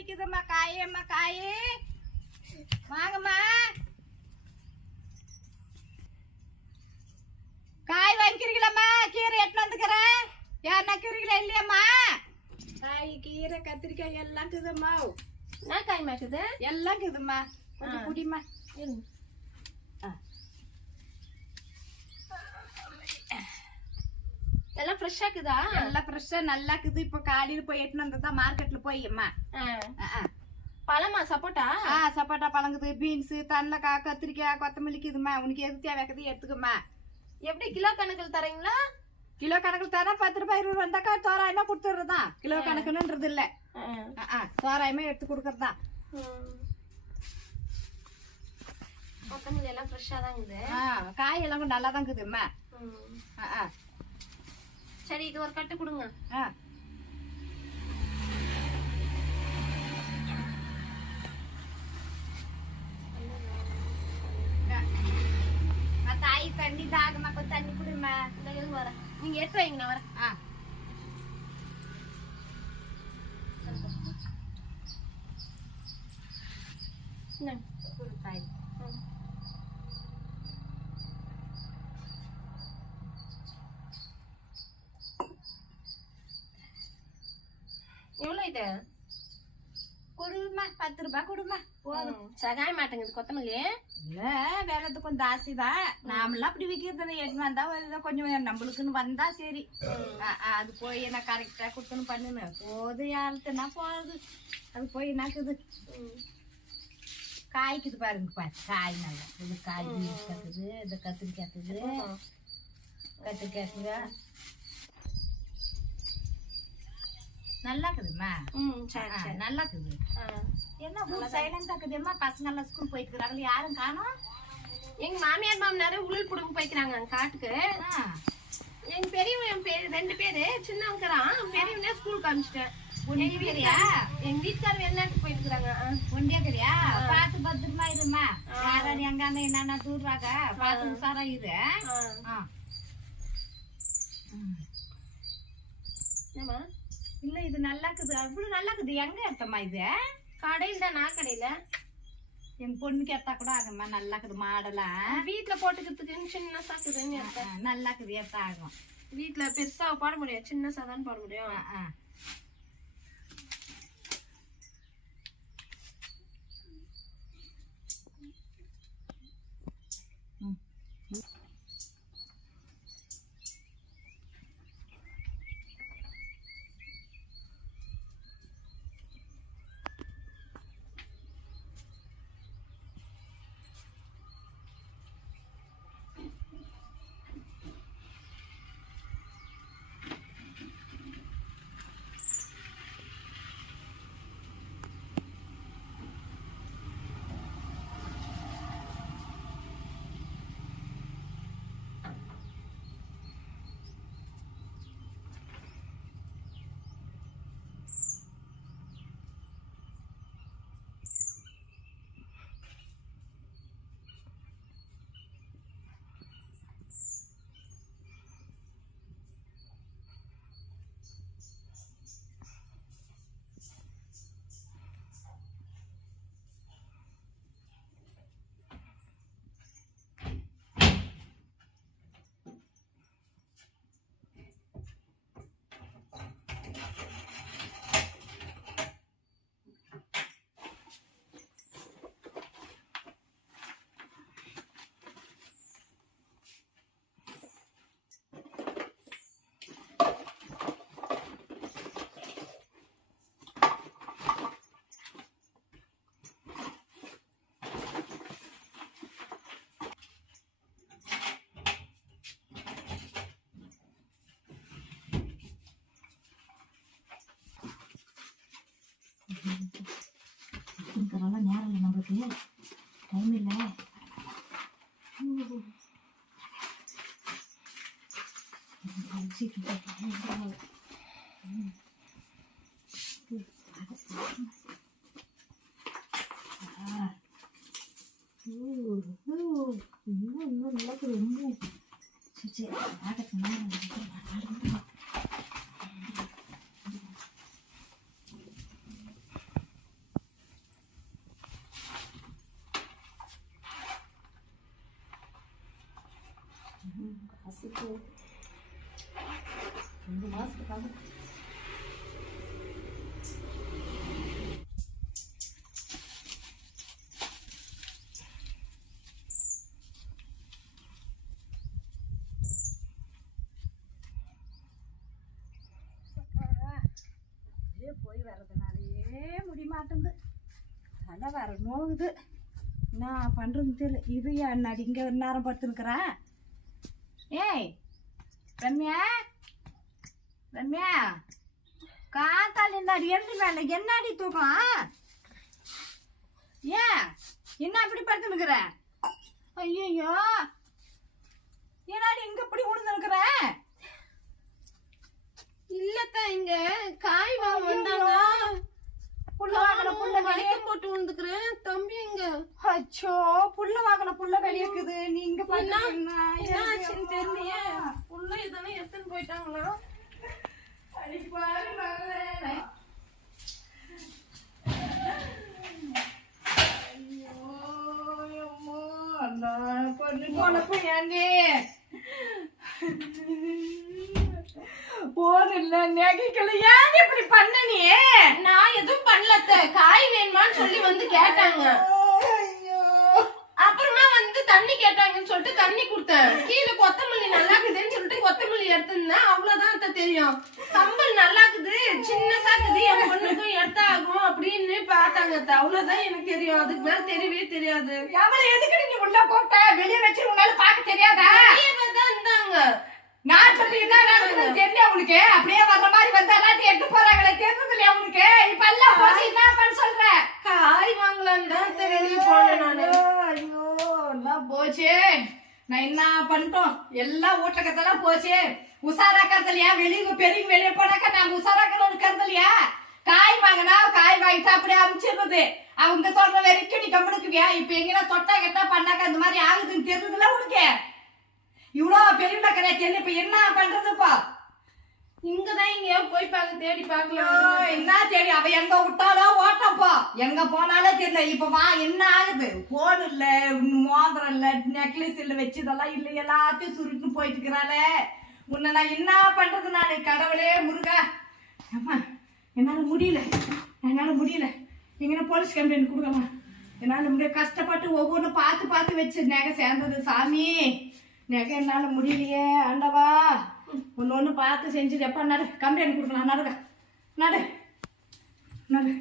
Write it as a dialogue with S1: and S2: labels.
S1: நிக்குதும்மா காயம்மா காயே. வாங்கம்மா. காய் வாங்கிக்கிறீங்களாம்மா கீரை எட்டு வந்துக்கிறேன் யாருன்னா கீரைங்களா இல்லையாம்மா? காய் கீரை கத்திரிக்காய் எல்லாம் இருக்குதும்மா.
S2: என்ன காய் மேக்குது?
S1: எல்லாம் இருக்குதும்மா. கொஞ்சம்
S2: ஆ. எல்லாம் ஃப்ரெஷ்ஷா இருக்குதா?
S1: எல்லாம் ஃப்ரெஷ்ஷா நல்லா இருக்குது. இப்போ காலையில போய் எட்டுன்னு வந்ததா மார்க்கெட்ல போய் அம்மா.
S2: பழமா சப்போட்டா?
S1: ஆ சப்போட்டா பழங்குது. பீன்ஸ் தண்டக்காய் கத்திரிக்காய் கொத்தமல்லிக்குதும்மா உனக்கு எது தேவைக்குது எடுத்துக்கம்மா
S2: எப்படி கிலோ கணக்கில் தரீங்களா?
S1: கிலோ கணக்கில் தரா பத்து ரூபாய் இருபது வந்தாக்கா தோராயமா கொடுத்துட்றதுதான் கிலோ கணக்குன்றது இல்ல. தோராயமா எடுத்து கொடுக்கறதா.
S2: கொத்தமல்லி எல்லாம் ஃப்ரெஷ்ஷா தான் இருக்குது.
S1: ஆ காய் எல்லாம் நல்லா தான் இருக்குதும்மா
S2: ம்.
S1: ஆ ஆ.
S2: சரி இது ஒரு கட்டு கொடுங்க.
S1: தாய் தண்ணி தாகமா கொஞ்சம் தண்ணி குடுமா
S2: வரேன் நீங்க எடுத்து வைங்க நான் வரேன்.
S1: ஆ.
S2: இந்தாங்க.
S1: குடு தாய்
S2: ம். எவ்வளோ இது?
S1: குடுமா பத்து ரூபாய் குடுமா. போதும்.
S2: சகாய மாட்டேங்குது கொத்தமல்லி.
S1: இல்ல வேறது கொஞ்சம் ஜாஸ்தி தான் நாமெல்லாம் அப்படி விற்கிறது எடுத்து வந்தா வருதா கொஞ்சம் நம்மளுக்குன்னு வந்தா சரி. அது போய் நான் கரெக்டா கொடுத்துன்னு பண்ணுன்னு. போது ஆளுத்துனா போகுது அது போய் என்னக்குது. காய்க்குது பாருங்க பாரு. காய் நல்லா. இது காய் இருக்குது இந்த கத்திரிக்காய் கத்திரிக்காய் இருக்குது நல்லா இருக்குதும்மா
S2: ம் சரி
S1: ஆ,
S2: சரி.
S1: நல்லா இருக்குது
S2: ஆ.
S1: என்ன சைலண்டா இருக்குதும்மா பசங்க எல்லாம் ஸ்கூல் போயிட்டு யாரும் காணோம்?
S2: எங்க மாமியார் மாமனாரு உளுல் புடுங்க போய்க்கிறாங்க காட்டுக்கு. எங்க பெரியவன் என் பேரு ரெண்டு பேரு சின்னவங்கிறான். பெரியவனே ஸ்கூலுக்கு
S1: ஒண்டியா
S2: எங்க? வீட்டுக்காரர் எங்க வெளிநாட்டுக்கு போயிட்டு இருக்கிறாங்க
S1: ஒண்டியா இருக்கிறியா பார்த்து பத்திரமா இருமா யாரும் எங்கான என்னென்ன தூர்றாங்க பார்த்து உஷாரா இரு ஆ. ம்.
S2: ஏமா
S1: இல்ல இது நல்லா இருக்குது அவ்வளவு நல்லா இருக்குது எங்க எடுத்தம்மா இது?
S2: கடையில் தான் நான் கடையில.
S1: என் பொண்ணுக்கு எடுத்தா கூட ஆகும்மா நல்லா இருக்குது மாடலாம்
S2: வீட்டுல போட்டுக்கிறதுக்கு சின்ன சாக்குதுன்னு.
S1: நல்லா இருக்குது எடுத்தா ஆகும்.
S2: வீட்டுல பெருசா போட முடியாது சின்ன சாதான் போட முடியும்.
S1: இருக்கிறதெல்லாம் நேரம் இல்லை நம்மளுக்கு டைம் இல்லை இன்னும் நல்லா ரொம்ப சரி சரி ஆட்டத்துக்கு நேரம் ரெண்டு மாசத்துக்காக போய் வர்றதுனாலே முடிமாட்டேங்குது தலை வர நோகுது என்ன பண்ணுறதுன்னு தெரியல. இது என்னடி இங்கே நேரம் படுத்துருக்குறேன் ஏய் ரம்யா ரம்யா காத்தால இந்த எழுந்து மேல? என்னடி தூக்கம்? ஏன்? என்ன அப்படி படுத்துனுக்குற ஐயோ ஏன்னாடி இங்க இப்படி விழுந்துருக்குற
S2: இல்லத்த இங்க காய் வாங்க வந்தாங்க
S1: புள்ள வாங்கின புள்ள வெளியே
S2: வளைக்க போட்டு வந்துக்கிறேன். தம்பி இங்க
S1: அச்சோ புள்ள வாங்கின புள்ள வெளியே இருக்குது. நீ இங்க பண்ணா
S2: என்ன? ஆச்சுன்னு தெரியலையே. உள்ள இதெல்லாம் எடுத்துன்னு போயிட்டாங்களா?
S1: போன் இல்ல நகைக்கல ஏன் இப்படி பண்ண நீ?
S2: நான் எதுவும் பண்ணலத்த காய் வேணுமான்னு சொல்லி வந்து கேட்டாங்க. அப்புறமா வந்து தண்ணி கேட்டாங்கன்னு சொல்லிட்டு தண்ணி கொடுத்தேன். கீழே கொத்தமல்லி நல்லா இருக்குதுன்னு சொல்லிட்டு கொத்தமல்லி எடுத்திருந்தேன். அவ்வளவுதான் அத்தை தெரியும். கம்பல் நல்லா இருக்குது சின்னசா இருக்குது. என் பொண்ணுக்கும் எடுத்தாகும் அப்படின்னு பார்த்தாங்க அத்தை. அவ்வளவுதான் எனக்கு தெரியும். அதுக்கு மேல தெரியவே தெரியாது.
S1: அவளை எதுக்கு நீ உள்ள போட்ட? வெளிய வச்சு உன்னால பார்க்க தெரியாதா?
S2: தான் இருந்தாங்க
S1: நான் சொல்லி என்ன நடக்குதுன்னு தெரியல உனக்கு அப்படியே வர்ற மாதிரி வந்தா எல்லாத்தையும் எட்டு போறாங்களே. தெரிஞ்சது உனக்கு இப்ப எல்லாம் போச்சு என்ன பண்ண சொல்ற
S2: காய் வாங்கலான்னு தான் அத்தை வெளியே போனேன் நானு
S1: ஐயோ எல்லாம் போச்சு. நான் என்ன பண்ணிட்டோம்? எல்லாம் ஊட்டக்கத்தெல்லாம் போச்சு. உசாராக்கறதுலையா வெளிய பெரிய வெளியே போனாக்கா நாங்க உசாராக்கணும்னு கருதலையா? காய் வாங்கினா காய் வாங்கிட்டு அப்படியே அமுச்சிடுறது அவங்க சொல்ற வரைக்கும் நீ கம்முனுக்குவியா? இப்ப எங்கன்னா தொட்டா கெட்டா பண்ணாக்க அந்த மாதிரி ஆகுதுன்னு தெரியுதுல உனக்கு? இவ்வளோ பெரிய கிடையாது தெரியல இப்ப என்ன பண்றதுப்பா
S2: இங்கதான் எங்கேயோ போய் பார்க்க தேடி
S1: ஐயோ,
S2: பார்க்கலாம்
S1: என்ன தெரியல அவ எங்க விட்டாலோ ஓட்டப்போ எங்க போனாலே தெரியல. இப்ப வா என்ன ஆகுது? போன் இல்ல மோதிரம் இல்ல நெக்லஸ் இல்ல வச்சதெல்லாம் இல்ல. எல்லாத்தையும் சுருட்டு போயிட்டு இருக்கிறாளே. உன்னை நான் என்ன பண்றது நான்? கடவுளே முருகா. அம்மா என்னால முடியல. என்னால முடியல. எங்கன்னா போலீஸ் கம்ப்ளைண்ட் கொடுக்கலாம் என்னால முடிய கஷ்டப்பட்டு ஒவ்வொன்றும் பார்த்து பார்த்து வச்சு நகை சேர்ந்தது சாமி. நகை என்னால முடியலையே ஆண்டவா. ஒன்று ஒன்று பார்த்து செஞ்சு எப்போ நடு கம்ப்ளைண்ட் கொடுக்கலாம். நடுக நடு நடு